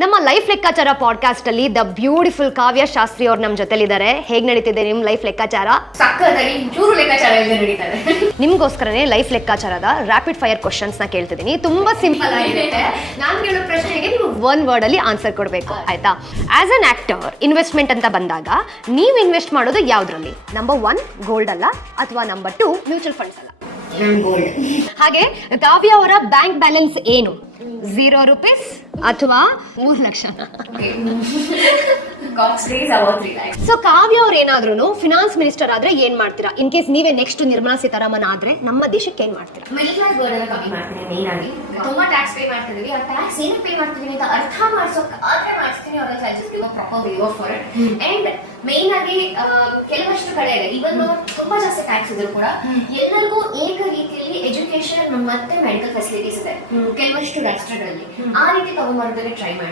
ನಮ್ಮ ಲೈಫ್ ಲೆಕ್ಕಾಚಾರ ಪಾಡ್ಕಾಸ್ಟ್ ಅಲ್ಲಿ ದ ಬ್ಯೂಟಿಫುಲ್ ಕಾವ್ಯ ಶಾಸ್ತ್ರಿ ಅವ್ರು ನಮ್ಮ ಜೊತೆಲಿದ್ದಾರೆ. ಹೇಗ್ ನಡೀತಿದೆ ನಿಮ್ ಲೈಫ್ ಲೆಕ್ಕಾಚಾರ? ಸಕ್ಕತ್ತಾಗಿ ಚೂರು ಲೆಕ್ಕಾಚಾರ ನಡೀತಾರೆ. ನಿಮ್ಗೋಸ್ಕರನೇ ಲೈಫ್ ಲೆಕ್ಕಾಚಾರದ ರ್ಯಾಪಿಡ್ ಫೈರ್ ಕ್ವಶನ್ಸ್ ನ ಕೇಳ್ತಿದ್ದೀನಿ. ತುಂಬಾ ಸಿಂಪಲ್ ಆಗಿರುತ್ತೆ. ನಾನು ಕೇಳೋ ಪ್ರಶ್ನೆಗೆ ನೀವು ಒನ್ ವರ್ಡ್ ಅಲ್ಲಿ ಆನ್ಸರ್ ಕೊಡ್ಬೇಕು, ಆಯ್ತಾ? ಆಸ್ ಅನ್ ಆಕ್ಟರ್ ಇನ್ವೆಸ್ಟ್ಮೆಂಟ್ ಅಂತ ಬಂದಾಗ ನೀವು ಇನ್ವೆಸ್ಟ್ ಮಾಡೋದು ಯಾವ್ದ್ರಲ್ಲಿ? ನಂಬರ್ 1 ಗೋಲ್ಡ್ ಅಲ್ಲ, ಅಥವಾ ನಂಬರ್ 2 ಮ್ಯೂಚುವಲ್ ಫಂಡ್ಸ್ ಅಲ್ಲ? ಗೋಲ್ಡ್. ಹಾಗೆ ಕಾವ್ಯ ಅವರ ಬ್ಯಾಂಕ್ ಬ್ಯಾಲೆನ್ಸ್ ಏನು? 0 ರೂಪೀಸ್ ಅಥವಾ 3 ಲಕ್ಷ? ಸೊ ಕಾವ್ಯ ಅವ್ರ ಏನಾದ್ರೂ ಫಿನಾನ್ಸ್ ಮಿನಿಸ್ಟರ್ ಆದ್ರೆ ಏನ್ ಮಾಡ್ತೀರಾ? ಇನ್ ಕೇಸ್ ನೀವೇ ನೆಕ್ಸ್ಟ್ ನಿರ್ಮಲಾ ಸೀತಾರಾಮನ್ ಆದ್ರೆ ನಮ್ಮ ದೇಶಕ್ಕೆ ಏನ್ ಮಾಡ್ತೀರಾ? ಮಿಡಲ್ ಕ್ಲಾಸ್ ವರ್ಡ್ ಕಮ್ಮಿ ಮಾಡ್ತೀನಿ. ಮೇನ್ ಆಗಿ ತುಂಬಾ ಟ್ಯಾಕ್ಸ್ ಪೇ ಮಾಡ್ತಿದೀವಿ. ಆ ಟ್ಯಾಕ್ಸ್ ಏನಕ್ಕೆ ಪೇ ಮಾಡ್ತಿದೀವಿ ಅಂತ ಅರ್ಥ ಮಾಡಿಸೋಕೆ ಆದ್ರೆ ಮಾಡಿಸ್ತೀನಿ. ಅವ್ರಿಗೆ suggest proper way of for it. And main ಆಗಿ ಕೆಲವಷ್ಟು ಕಡೆ ಇದೆ, ಇವನ್ ತುಂಬಾ ಜಾಸ್ತಿ ಟ್ಯಾಕ್ಸ್ ಇದ್ರು ಕೂಡ ಎಲ್ಲರಿಗೂ ಏಕ ರೀತಿಯಲ್ಲಿ ಎಜುಕೇಶನ್ ಮತ್ತೆ ಮೆಡಿಕಲ್ ಫೆಸಿಲಿಟೀಸ್ ಇದೆ ಕೆಲವಷ್ಟು ರಾಷ್ಟ್ರಗಳಲ್ಲಿ. ಆ ರೀತಿ ತಗೊಂಡ್ಬರೋದಕ್ಕೆ ಟ್ರೈ ಮಾಡ್ತೀನಿ.